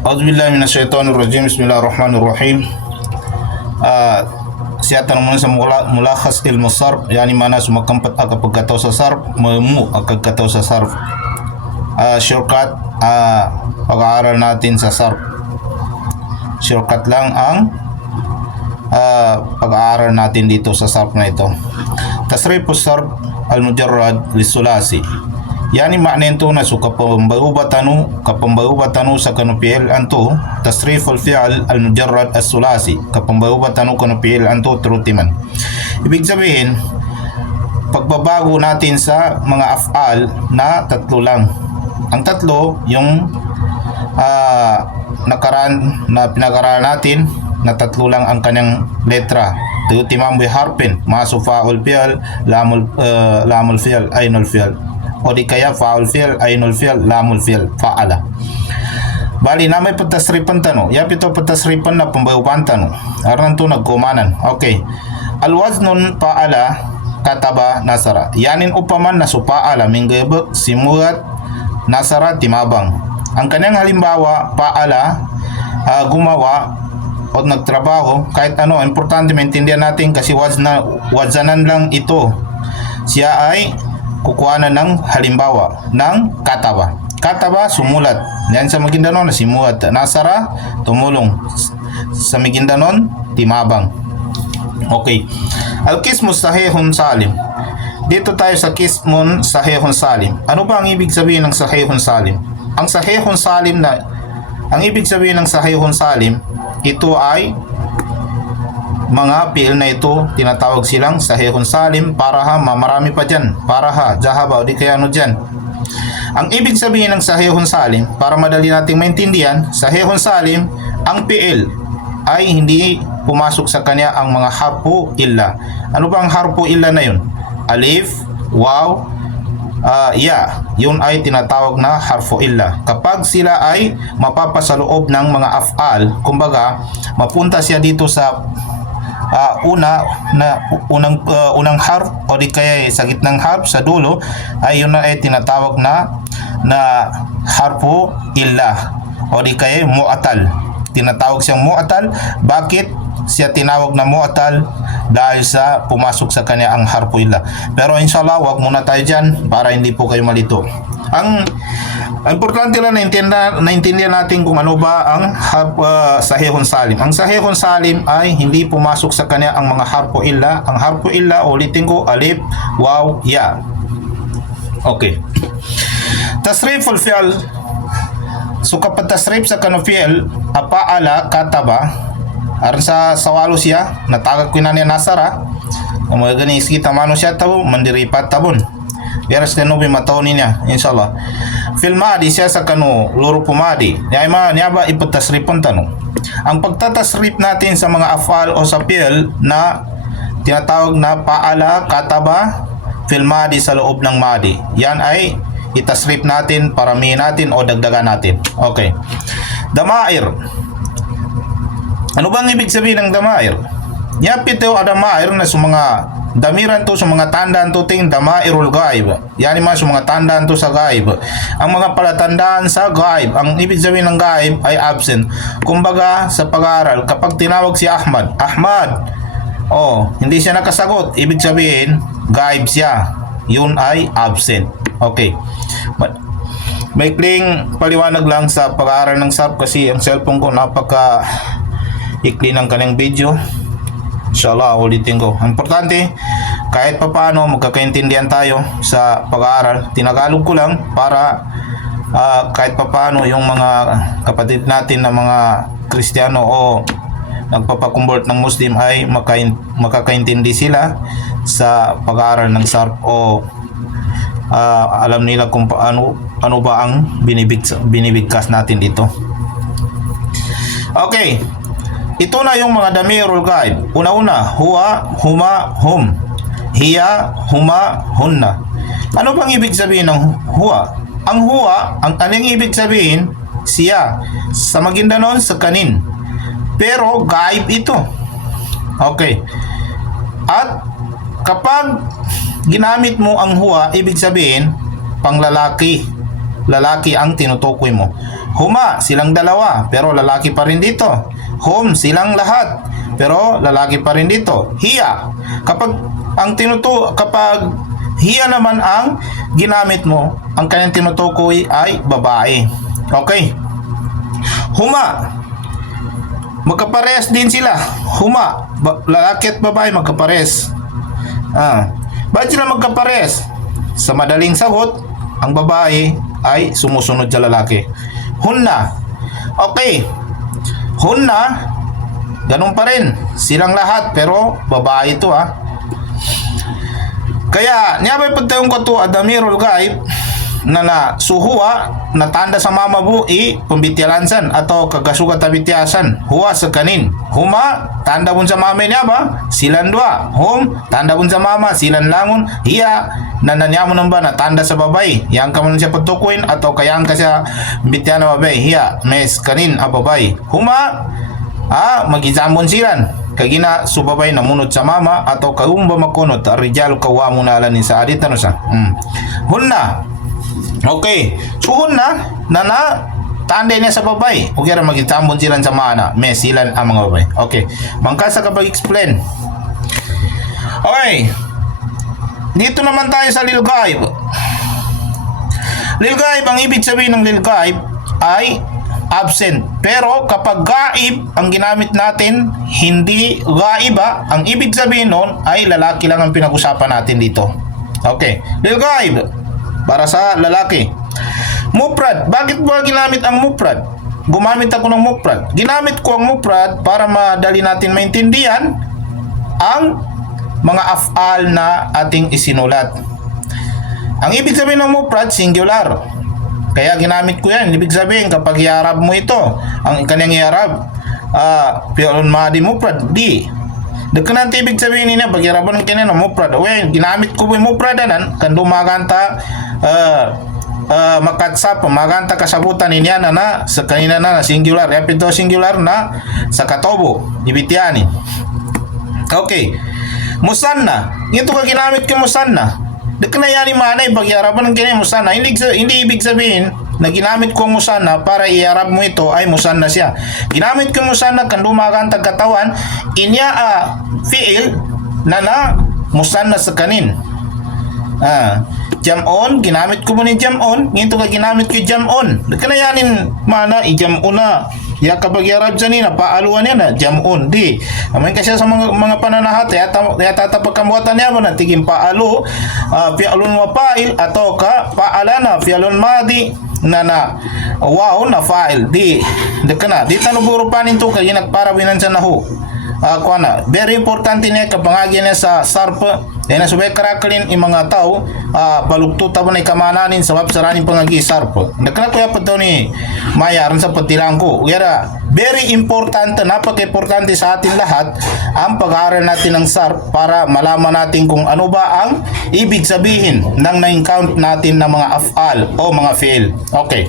A'udzubillahi minasyaitonirrajim. Bismillahirrahmanirrahim. Siyatan muna sa mulakhas ilmu sarf, yani mana sumakampat ang pagkataw sa sarf, mamu ang pagkataw sa sarf. Shortcut, pag-aaral natin sa sarf. Shortcut lang ang pag-aaral natin dito sa sarf na ito. Tasrifu sarf al-mujarrad lisulasi, yani makna ito na so kapambahubatanu sa kanupiel anto tasrif al-fi'al al-mujarrad as-sulasi, kapambahubatanu kanupiel anto trutiman. Ibig sabihin, pagbabago natin sa mga af'al na tatlo lang. Ang tatlo yung nakaraan na pinag-aralan natin na tatlo lang ang kanyang letra. Tutimam bi harpin, masu fa'ul fi'al, lamul fi'al, ainul fi'al. O di kaya fa'ul fi'al, ainul fi'al, lamul fi'al, fa'ala. Bali na may patasripan tano. Yap ito patasripan na pambayupan tano. Aran to nagkumanan. Okay. Alwaznun fa'ala kataba nasara. Yanin upaman na supa'ala minggabak simulat nasara timabang. Ang kanyang halimbawa fa'ala gumawa o nagtrabaho, kahit ano, importante maintindihan natin kasi wazanan lang ito. Siya ay kukuhanan ng halimbawa ng kataba. Kataba, sumulat. Yan sa Maguindanon, simulat. Nasara, tumulong. Sa Maguindanon, timabang. Okay. Al-Qismu Sahihun Salim. Dito tayo sa Qismun Sahihun Salim. Ano ba ang ibig sabihin ng Sahihun Salim? Ang Sahihun Salim ang ibig sabihin ng Sahihun Salim, ito ay mga fi'il na ito, tinatawag silang Sahihun Salim. Para ha, marami pa dyan. Para ha, jahaba, o di kaya ano dyan. Ang ibig sabihin ng Sahihun Salim, para madali nating maintindihan, Sahihun Salim, ang fi'il ay hindi pumasok sa kanya ang mga harfu illa. Ano ba ang harfu illa na yun? Alif, waw, ya, yun ay tinatawag na harfu illa. Kapag sila ay mapapasa loob ng mga af'al, kumbaga mapunta siya dito sa unang harf o di kaya sa gitnang harf sa dulo, ay yun ay tinatawag na harfu illa o di kaya mu'atal. Tinatawag siyang mu'atal. Bakit siya tinawag na mu'atal? Dahil sa pumasok sa kanya ang harfu illa. Pero inshallah, wag muna tayo dyan para hindi po kayo malito. Ang importante lang naintindihan natin kung ano ba ang Sahihun Salim. Ang Sahihun Salim ay hindi pumasok sa kanya ang mga harfu illa. Ang harfu illa, ulitin ko, alif, waw, ya. Okay. Tasriful fi'al. So kapag tasrif sa kanufi'al, apa'ala kataba, aron sa sawalo siya, natagag ko na niya nasara, kung mga ganing iskita mano siya tabo, mandiripat tabon. Biaras kanu bimataw niya, inshallah. Filmadi siya sa kanu, luro pumadi. Niya ba ipatasripon tano? Ang pagtatasrip natin sa mga afal o sa fi'il na tinatawag na paala, kataba, filmadi sa loob ng madi. Yan ay itasrip natin, paramihin natin o dagdagan natin. Okay. Damair. Ano bang ibig sabihin ng damair? Yapito ada damair na sa mga damiran to, sa mga tandaan to ting damairul gaib. Yani mga sa mga tandaan to sa gaib. Ang mga palatandaan sa gaib, ang ibig sabihin ng gaib ay absent. Kumbaga sa pag-aaral, kapag tinawag si Ahmad, hindi siya nakasagot, ibig sabihin gaib siya. Yun ay absent. Okay. May kling paliwanag lang sa pag-aaral ng sarf kasi ang cellphone ko napaka ikli ng kanyang video. Inshallah, ulitin ko. Importante, kahit pa paano magkakaintindihan tayo sa pag-aaral. Tinagalog ko lang para kahit pa paano yung mga kapatid natin na mga Kristiyano o nagpapakumbert ng Muslim ay makakaintindi sila sa pag-aaral ng sarf o alam nila kung ano ba ang binibigkas natin dito. Okay. Ito na yung mga damirul gaib. Una-una, huwa, huma, hum. Hiya, huma, hunna. Ano bang ibig sabihin ng huwa? Ang huwa, ang kanyang ibig sabihin, siya. Sa Maguindanon, sa kanin. Pero gaib ito. Okay. At kapag ginamit mo ang huwa, ibig sabihin panglalaki. Lalaki ang tinutukoy mo. Huma, silang dalawa, pero lalaki pa rin dito. Hum, silang lahat, pero lalaki pa rin dito. Hiya, kapag hiya naman ang ginamit mo, ang kanyang tinutukoy ay babae. Okay. Huma, magkaparehas din sila. Huma, lalaki at babae magkaparehas. Bakit sila magkaparehas? Sa madaling sagot, ang babae ay sumusunod sa lalaki. Hunna. Okay. Hunna, ganun pa rin. Silang lahat, pero babae ito Kaya, niya ba pagtayong ko ito, adamirul gaib, na suhuwa, natanda sa mama bui, pambityalansan, atau kagasugat tabityasan, huwa sa kanin. Huma, tanda pun sa mama niya ba? Silan dua. Hum, tanda pun sa mama, silan langon. Hiya, nananya mo nang ba na tanda sa babay. Yang ka mo siya patukuin, atau kayang ka siya bitya na babay. Hiya, mes kanin, babay. Huma, magizamon silan. Kagina subabay na munod sa mama, atau kaumba makunod, rijal kawa mo na alanin sa adit na sa. Hunna. Okay. So hunna, tanda niya sa babay. O kaya magitambon silang sa mana. May silan ang mga babay. Okay. Mangkasa kapag explain. Okay. Dito naman tayo sa lilgaib. Lilgaib, ang ibig sabihin ng lilgaib ay absent. Pero kapag gaib ang ginamit natin, hindi gaiba, ang ibig sabihin nun ay lalaki lang ang pinag-usapan natin dito. Okay. Lilgaib, para sa lalaki. Mufrad, bakit ba ginamit ang mufrad? Gumamit ako ng mufrad. Ginamit ko ang mufrad para madali natin maintindihan ang mga af'al na ating isinulat. Ang ibig sabihin ng mufrad, singular. Kaya ginamit ko yan. Ibig sabihin, kapag i-arab mo ito, ang kanyang i-arab, fi'lun madi mufrad, di. Dagkan ibig sabihin niya, pag i-araban ng kanya ng mufrad. Ginamit ko yung mufrad nan, kan dumaganta, makatsap, maganta kasabutan niya na sa kanina na singular. Yapito singular na sa katobo. Ibitiani. Okay. Musanna. Ito ka ginamit ko musanna. Dagkan na yan manay pag i-araban ng kanya musanna. Hindi ibig sabihin na ginamit ko musanna para i-arab mo ito ay musanna siya. Ginamit ko musanna kan dumaganta katawan, inya fi'il na musanna sa kanin. Jamon, ginamit ko mo ni jamon, ngito ka ginamit ko jamon. Kanayanin mana i-jamon na. Ya kapag i-arab dyan na, paaluan yan na, jamon, di. Amin kasi sa mga pananahat, yata pagkamuatan niya mo na, tiging paalu, fi'alun mapa'il, atau ka paalana, fi'alun madi, wow, na fa'il, di. Dekana, di tanuburo panin to, kaya nagparawinan sa nahu. Very importante niya kapangagyan niya sa sarpa. Dahil nasubay karakalin yung mga tao, balugto tabo na ikamananin sa wapsaranin pangagi sarpa. Nakana ko yapat daw ni Maya rin sa patilang ko. Kaya very important, napaka-importante sa atin lahat ang pag-aaral natin ng sarp para malaman natin kung ano ba ang ibig sabihin ng na-count natin ng mga af'al o mga fi'il. Okay.